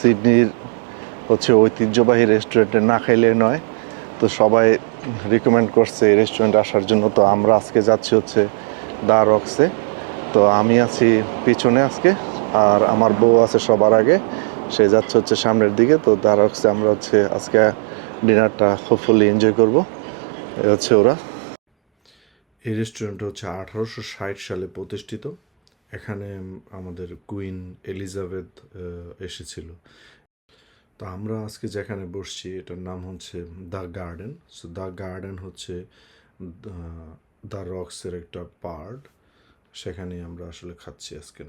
সিডনির হচ্ছে ঐতিহ্যবাহী রেস্টুরেন্টে না খাইলে নয়, তো সবাই রিকমেন্ড করছে এই রেস্টুরেন্টে আসার জন্য। তো আমরা আজকে যাচ্ছি হচ্ছে দ্য রক্সে। তো আমি আছি পিছনে আজকে, আর আমার বউ আছে সবার আগে, সে যাচ্ছে হচ্ছে সামনের দিকে। তো দ্য রক্সে আমরা হচ্ছে আজকে ডিনারটা হোপফুলি এনজয় করব। এ হচ্ছে ওরা। এই রেস্টুরেন্টটা হচ্ছে 1860 সালে প্রতিষ্ঠিত। এখানে আমাদের কুইন এলিজাবেথ এসেছিল। তো আমরা আজকে যেখানে বসছি এটার নাম হচ্ছে the garden. So the garden হচ্ছে দ্য রক্সের একটা পার্ট, সেখানেই আমরা আসলে খাচ্ছি আজকে।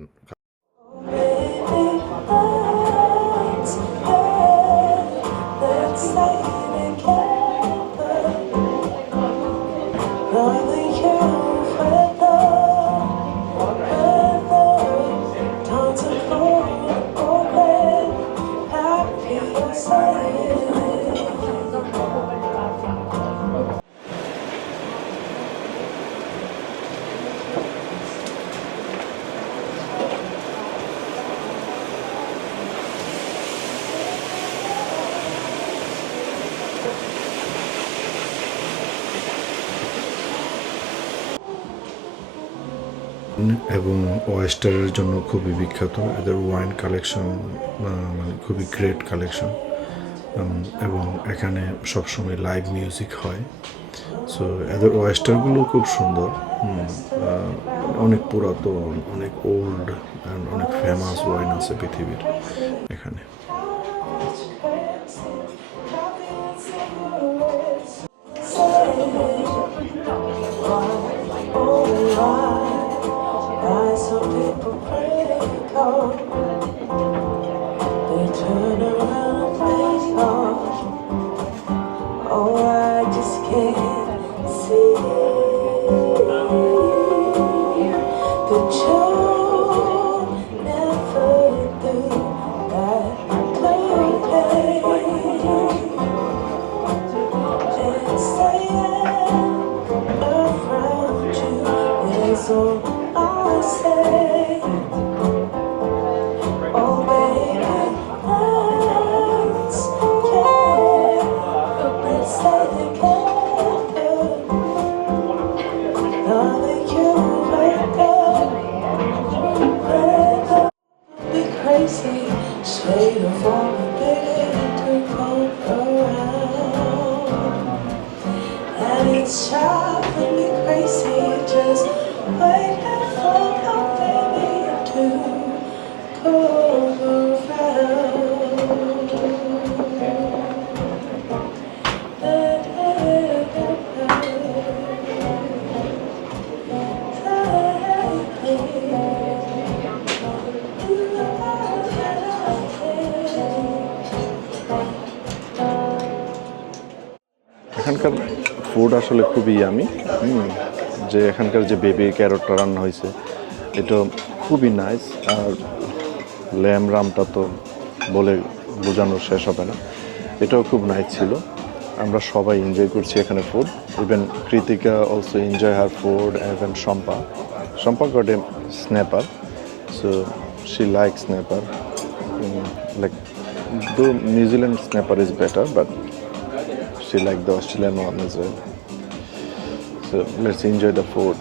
এবং ওয়েস্টারের জন্য খুবই বিখ্যাত। এদের ওয়াইন কালেকশন মানে খুবই গ্রেট কালেকশন, এবং এখানে সবসময় লাইভ মিউজিক হয়। সো এদের ওয়েস্টারগুলো খুব সুন্দর, অনেক পুরাতন, অনেক ওল্ড অ্যান্ড অনেক ফেমাস ওয়াইন আছে পৃথিবীর এখানে। এখানকার ফুড আসলে খুবই ইয়ামি। যে এখানকার যে বেবি ক্যারটটা রান্না হয়েছে এটা খুবই নাইস। আর ল্যাম রামটা তো বলে বোঝানো শেষ হবে না, এটাও খুব নাইস ছিল। আমরা সবাই এনজয় করছি এখানে food. Even Kritika also enjoy her food, even Shampa got a snapper, so she like snapper. Like though New Zealand snapper is better, but she liked the Australian one as well. So let's enjoy the food.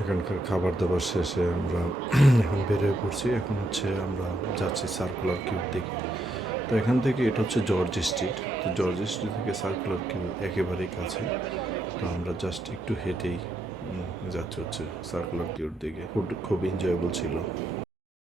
এখানকার খাবার দাবার শেষে আমরা এখন বেরিয়ে পড়ছি। এখন হচ্ছে আমরা যাচ্ছি সার্কুলার কিউর দিকে। তো এখান থেকে এটা হচ্ছে জর্জ স্ট্রিট। তো জর্জ স্ট্রিট থেকে সার্কুলার কিউ একেবারেই কাছে। তো আমরা জাস্ট একটু হেঁটেই যাচ্ছি হচ্ছে সার্কুলার কিউর দিকে। ফুড খুব এনজয়েবল ছিল।